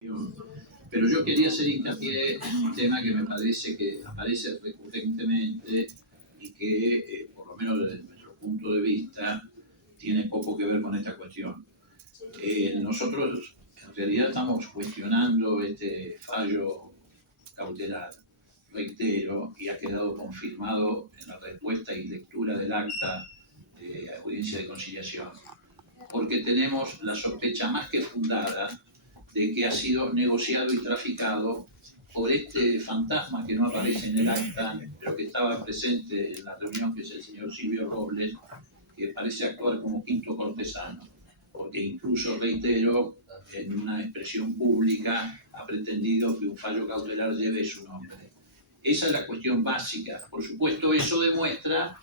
Pero yo quería hacer hincapié en un tema que me parece que aparece recurrentemente y que, por lo menos desde nuestro punto de vista, tiene poco que ver con esta cuestión. Nosotros en realidad estamos cuestionando este fallo cautelar, reitero, y ha quedado confirmado en la respuesta y lectura del acta de audiencia de conciliación, porque tenemos la sospecha más que fundada de que ha sido negociado y traficado por este fantasma que no aparece en el acta, pero que estaba presente en la reunión, que es el señor Silvio Robles, que parece actuar como quinto cortesano, porque incluso, reitero, en una expresión pública ha pretendido que un fallo cautelar lleve su nombre. Esa es la cuestión básica. Por supuesto, eso demuestra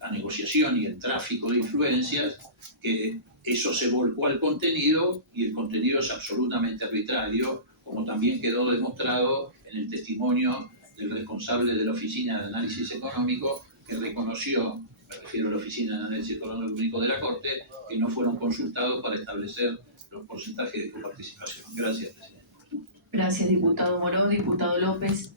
la negociación y el tráfico de influencias, que eso se volcó al contenido y el contenido es absolutamente arbitrario, como también quedó demostrado en el testimonio del responsable de la Oficina de Análisis Económico, que reconoció, me refiero a la Oficina de Análisis Económico de la Corte, que no fueron consultados para establecer los porcentajes de coparticipación. Gracias, presidente. Gracias, diputado Moró. Diputado López.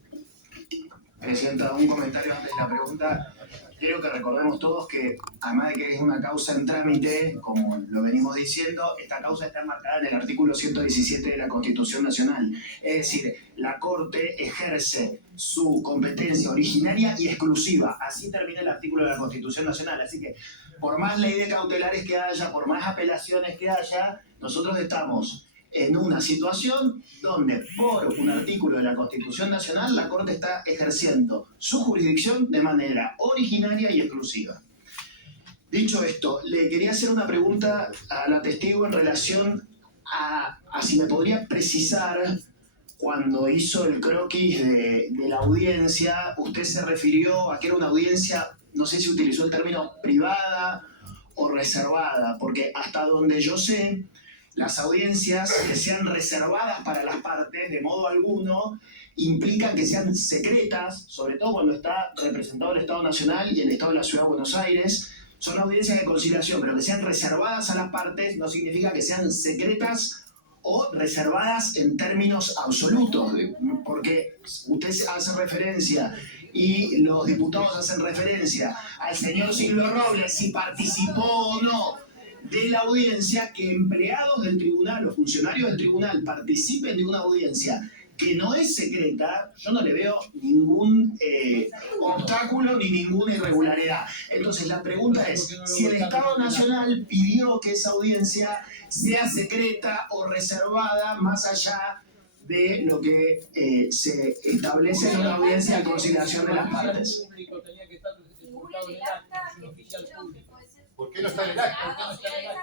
Presidenta, un comentario antes de la pregunta. Quiero que recordemos todos que, además de que es una causa en trámite, como lo venimos diciendo, esta causa está marcada en el artículo 117 de la Constitución Nacional. Es decir, la Corte ejerce su competencia originaria y exclusiva. Así termina el artículo de la Constitución Nacional. Así que, por más ley de cautelares que haya, por más apelaciones que haya, nosotros estamos en una situación donde, por un artículo de la Constitución Nacional, la Corte está ejerciendo su jurisdicción de manera originaria y exclusiva. Dicho esto, le quería hacer una pregunta a la testigo en relación a si me podría precisar, cuando hizo el croquis de la audiencia, usted se refirió a que era una audiencia, no sé si utilizó el término privada o reservada, porque hasta donde yo sé, las audiencias que sean reservadas para las partes, de modo alguno, implican que sean secretas, sobre todo cuando está representado el Estado Nacional y el Estado de la Ciudad de Buenos Aires. Son audiencias de conciliación, pero que sean reservadas a las partes no significa que sean secretas o reservadas en términos absolutos, porque usted hace referencia y los diputados hacen referencia al señor Silvio Robles, si participó o no de la audiencia, que empleados del tribunal o funcionarios del tribunal participen de una audiencia que no es secreta. Yo no le veo ningún obstáculo ni ninguna irregularidad. Entonces la pregunta es, si el Estado Nacional pidió que esa audiencia sea secreta o reservada, más allá de lo que se establece en una audiencia de conciliación de las partes. ¿Por qué no está en el acta?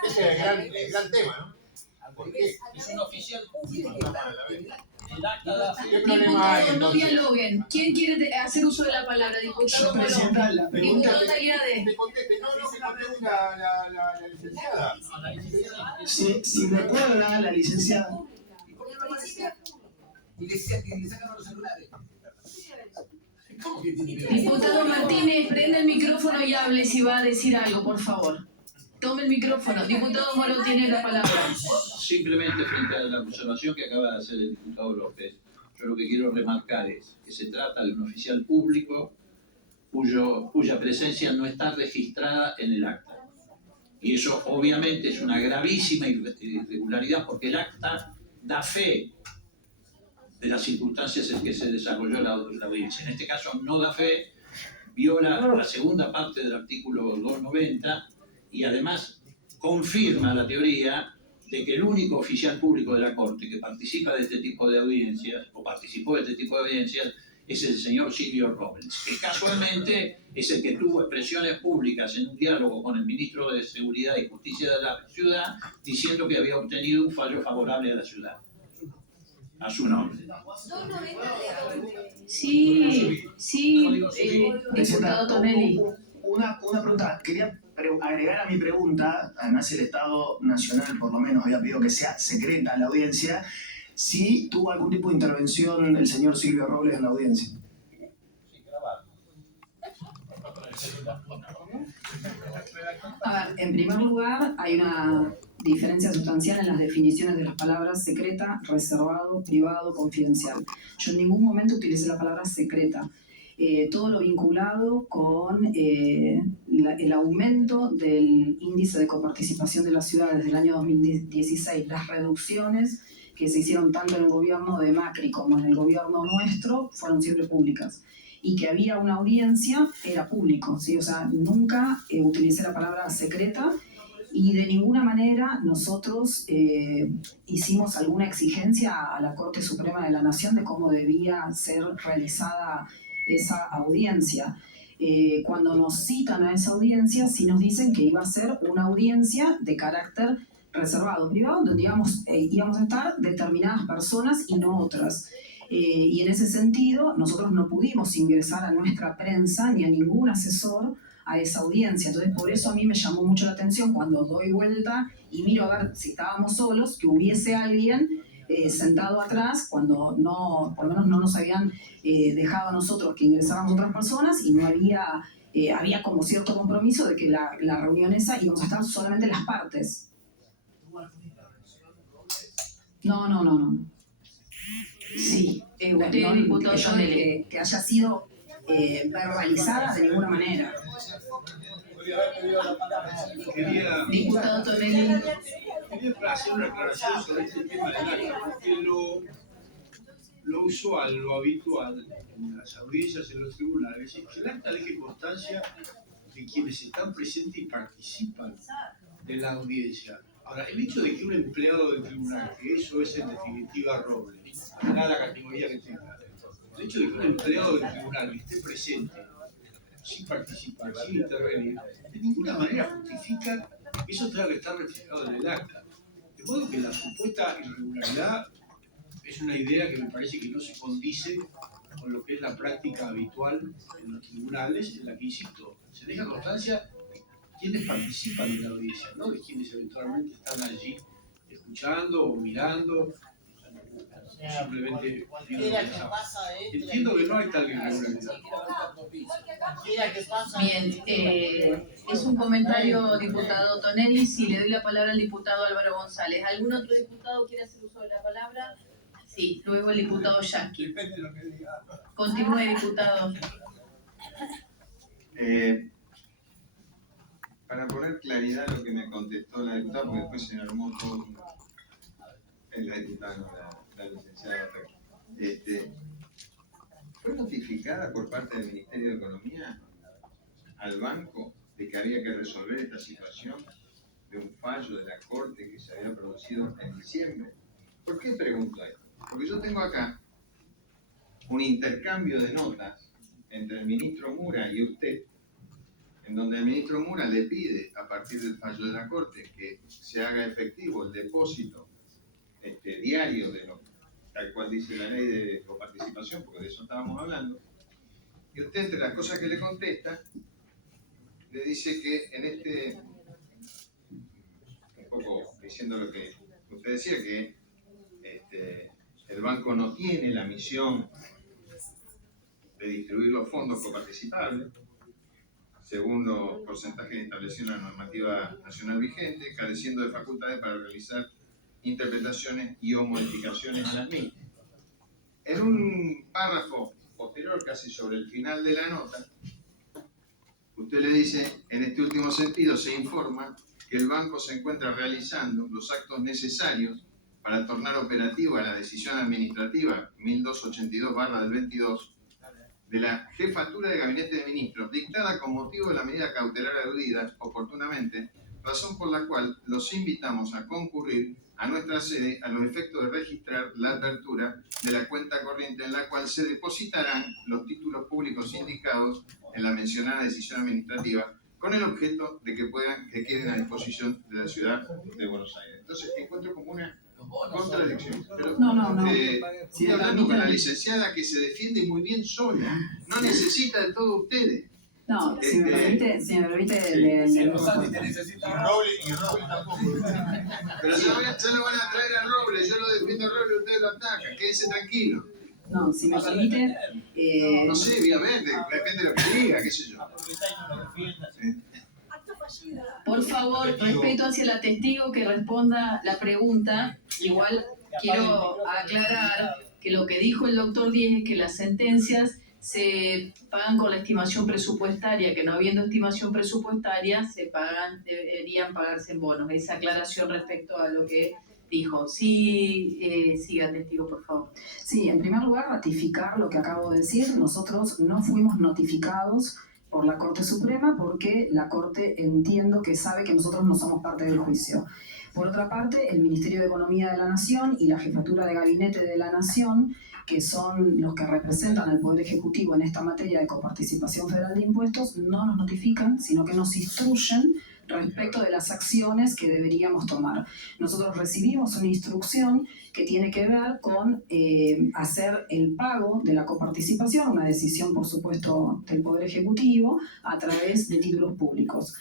Ese es el gran tema, ¿no? ¿Por qué? Es un oficial público. El acta ¿Qué problema hay? Diputados, no dialoguen. ¿Quién quiere hacer uso de la palabra? Diputado Moró. Presidenta, la pregunta... Diputado Tagliade. Me conteste. No, que la pregunta la licenciada. Si recuerda, la licenciada... Y le sacaron los celulares. ¿Cómo que tiene que ver? Diputado Martínez, prenda el micrófono y hable si va a decir algo, por favor. Tome el micrófono. Diputado Moró tiene la palabra. Simplemente, frente a la observación que acaba de hacer el diputado López, yo lo que quiero remarcar es que se trata de un oficial público cuya presencia no está registrada en el acta. Y eso obviamente es una gravísima irregularidad, porque el acta da fe de las circunstancias en que se desarrolló la audiencia. En este caso no da fe, viola la segunda parte del artículo 290 y además confirma la teoría de que el único oficial público de la Corte que participa de este tipo de audiencias, o participó de este tipo de audiencias, es el señor Silvio Robles, que casualmente es el que tuvo expresiones públicas en un diálogo con el ministro de Seguridad y Justicia de la ciudad, diciendo que había obtenido un fallo favorable a la ciudad, a su nombre. Sí, diputado Tonelli. Una pregunta, quería agregar a mi pregunta, además el Estado Nacional por lo menos había pedido que sea secreta la audiencia, si tuvo algún tipo de intervención el señor Silvio Robles en la audiencia. A ver, en primer lugar, hay una diferencia sustancial en las definiciones de las palabras secreta, reservado, privado, confidencial. Yo en ningún momento utilicé la palabra secreta. Todo lo vinculado con el aumento del índice de coparticipación de las ciudades desde el año 2016, las reducciones que se hicieron tanto en el gobierno de Macri como en el gobierno nuestro fueron siempre públicas. Y que había una audiencia era público, ¿sí? O sea, nunca utilicé la palabra secreta y de ninguna manera nosotros hicimos alguna exigencia a la Corte Suprema de la Nación de cómo debía ser realizada esa audiencia. Cuando nos citan a esa audiencia, sí nos dicen que iba a ser una audiencia de carácter reservado, privado, donde íbamos a estar determinadas personas y no otras. Y en ese sentido, nosotros no pudimos ingresar a nuestra prensa ni a ningún asesor a esa audiencia. Entonces, por eso a mí me llamó mucho la atención cuando doy vuelta y miro a ver si estábamos solos, que hubiese alguien sentado atrás, cuando no, por lo menos no nos habían dejado a nosotros que ingresáramos otras personas y no había como cierto compromiso de que la reunión esa íbamos a estar solamente las partes. No. Sí, Usted, diputado Tonelli. que haya sido verbalizada de ninguna manera. Diputado Tonelli. Quería hacer una aclaración sobre este tema del acta, porque lo usual, lo habitual en las audiencias, en los tribunales, es que el acta deje constancia de quienes están presentes y participan de la audiencia. Ahora, el hecho de que un empleado del tribunal, que eso es en definitiva roble, nada la categoría que tenga, el hecho de que un empleado del tribunal esté presente, sin participar, sin intervenir, de ninguna manera justifica que eso tenga que estar reflejado en el acta. De modo que la supuesta irregularidad es una idea que me parece que no se condice con lo que es la práctica habitual en los tribunales, en la que, insisto, se deja constancia de quienes participan de la audiencia, no de quienes eventualmente están allí escuchando o mirando, simplemente viendo lo que pasa. Entiendo que no hay tal irregularidad. Bien, es un comentario, diputado Tonelli. Si le doy la palabra al diputado Álvaro González. ¿Algún otro diputado quiere hacer uso de la palabra? Sí, luego el diputado Yaqui. Continúe, diputado. Para poner claridad a lo que me contestó la diputada, porque después se armó todo la diputada, la licenciada Raquel. ¿Fue notificada por parte del Ministerio de Economía al banco de que había que resolver esta situación de un fallo de la Corte que se había producido en diciembre? ¿Por qué pregunto esto? Porque yo tengo acá un intercambio de notas entre el ministro Mura y usted, en donde el ministro Mura le pide, a partir del fallo de la Corte, que se haga efectivo el depósito diario de lo tal cual dice la ley de coparticipación, porque de eso estábamos hablando, y usted, entre las cosas que le contesta, le dice que un poco diciendo lo que usted decía, que el banco no tiene la misión de distribuir los fondos coparticipables, según los porcentajes establecidos en la normativa nacional vigente, careciendo de facultades para realizar interpretaciones y o modificaciones a las mismas. En un párrafo posterior, casi sobre el final de la nota, usted le dice, en este último sentido se informa que el banco se encuentra realizando los actos necesarios para tornar operativa la decisión administrativa 1282/22 de la Jefatura de Gabinete de Ministros, dictada con motivo de la medida cautelar aludida oportunamente, razón por la cual los invitamos a concurrir a nuestra sede a los efectos de registrar la apertura de la cuenta corriente en la cual se depositarán los títulos públicos indicados en la mencionada decisión administrativa, con el objeto de que queden a disposición de la ciudad de Buenos Aires. Entonces, encuentro como una contradicción. Pero, No. Estoy hablando con la licenciada que se defiende muy bien sola. No necesita de todos ustedes. No, si me permite, Sí. le Y Roble tampoco. Pero ya lo van a traer a Roble, yo lo defiendo a Roble, ustedes lo atacan, quédense tranquilos. No, si me permite... No sé, voy a ver, depende de lo que diga, qué sé yo. Por favor, respeto hacia la testigo que responda la pregunta. Igual quiero aclarar que lo que dijo el doctor Díez es que las sentencias se pagan con la estimación presupuestaria, que no habiendo estimación presupuestaria deberían pagarse en bonos. Esa aclaración respecto a lo que dijo. Sí, siga, testigo, por favor. Sí, en primer lugar, ratificar lo que acabo de decir. Nosotros no fuimos notificados por la Corte Suprema porque la Corte entiendo que sabe que nosotros no somos parte del juicio. Por otra parte, el Ministerio de Economía de la Nación y la Jefatura de Gabinete de la Nación, que son los que representan al Poder Ejecutivo en esta materia de coparticipación federal de impuestos, no nos notifican, sino que nos instruyen respecto de las acciones que deberíamos tomar. Nosotros recibimos una instrucción que tiene que ver con hacer el pago de la coparticipación, una decisión, por supuesto, del Poder Ejecutivo, a través de títulos públicos.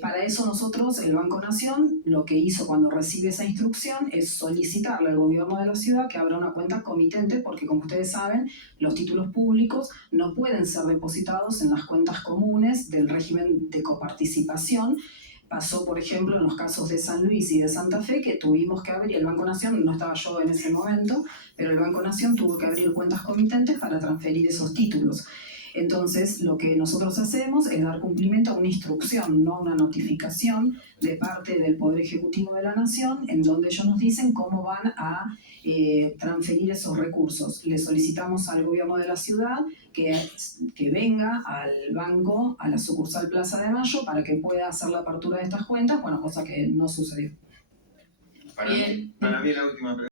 Para eso nosotros, el Banco Nación, lo que hizo cuando recibe esa instrucción es solicitarle al gobierno de la ciudad que abra una cuenta comitente, porque como ustedes saben, los títulos públicos no pueden ser depositados en las cuentas comunes del régimen de coparticipación. Pasó, por ejemplo, en los casos de San Luis y de Santa Fe, que tuvimos que abrir, el Banco Nación, no estaba yo en ese momento, pero el Banco Nación tuvo que abrir cuentas comitentes para transferir esos títulos. Entonces, lo que nosotros hacemos es dar cumplimiento a una instrucción, no a una notificación de parte del Poder Ejecutivo de la Nación, en donde ellos nos dicen cómo van a transferir esos recursos. Le solicitamos al gobierno de la ciudad que venga al banco, a la sucursal Plaza de Mayo, para que pueda hacer la apertura de estas cuentas, bueno, cosa que no sucedió. Para mí la última pregunta.